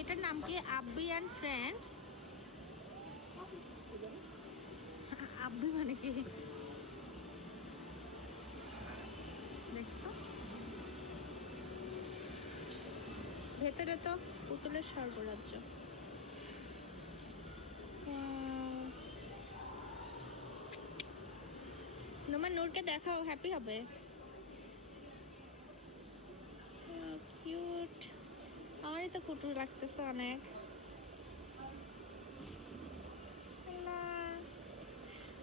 এটার নাম কি? আব্বি অ্যান্ড ফ্রেন্ডস আব্বি মানে কি? দেখছ? ভেতরে তো পুতুলের স্বর্গরাজ্য. তোমার নূরকে দেখাও হ্যাপি হবে। কিউট আমারই তো কুটু লাগতেছে অনেক।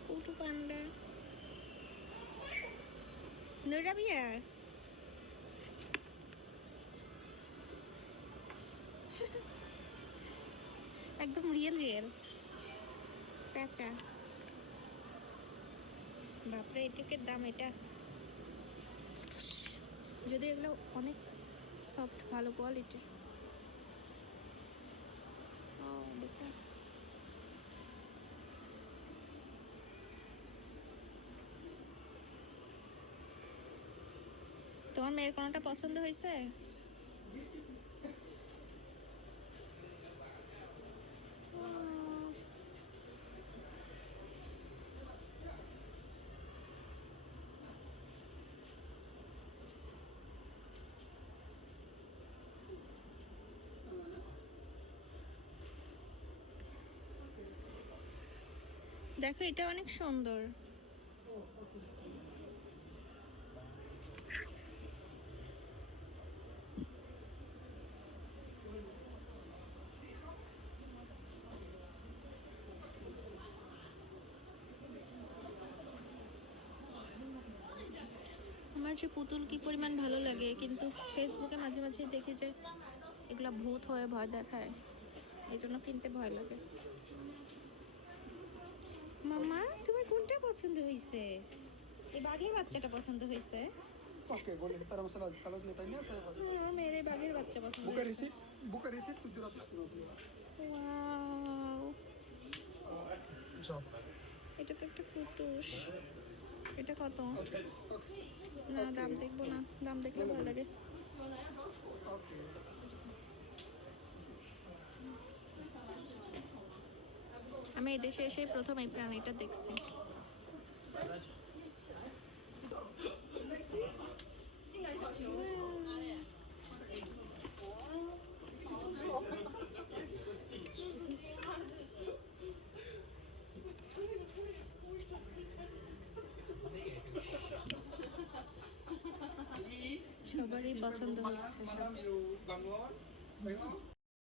কুটু পান্ডা। নূরা বিয়া? একদম রিয়েল রিয়েল প্যাঁচা। বাপরে এটুকের দাম এটা। যদি এগুলো অনেক সফট ভালো কোয়ালিটির তোমার মেয়ের কোনটা পছন্দ হয়েছে? দেখো এটা অনেক সুন্দর। আমার যে পুতুল কি পরিমাণ ভালো লাগে কিন্তু ফেসবুকে মাঝে মাঝে দেখি যে এগুলা ভূত হয়ে ভয় দেখায় এই জন্য কিনতে ভয় লাগে মামা তোমার কোনটা পছন্দ হয়েছে এই বাঘের বাচ্চাটা পছন্দ হয়েছে ada masalah. Kalau dia tanya, saya kasih. হ্যাঁ, এই বাঘের বাচ্চা পছন্দ receipt 750. Wow, Job. এটা তো একটা কুটুস এটা কত? না, দাম দেখব না। দাম দেখলে ভালো লাগে। আমি এই দেশে এসে প্রথম এই প্রাণীটা দেখছি। সবারই পছন্দ হচ্ছে সব।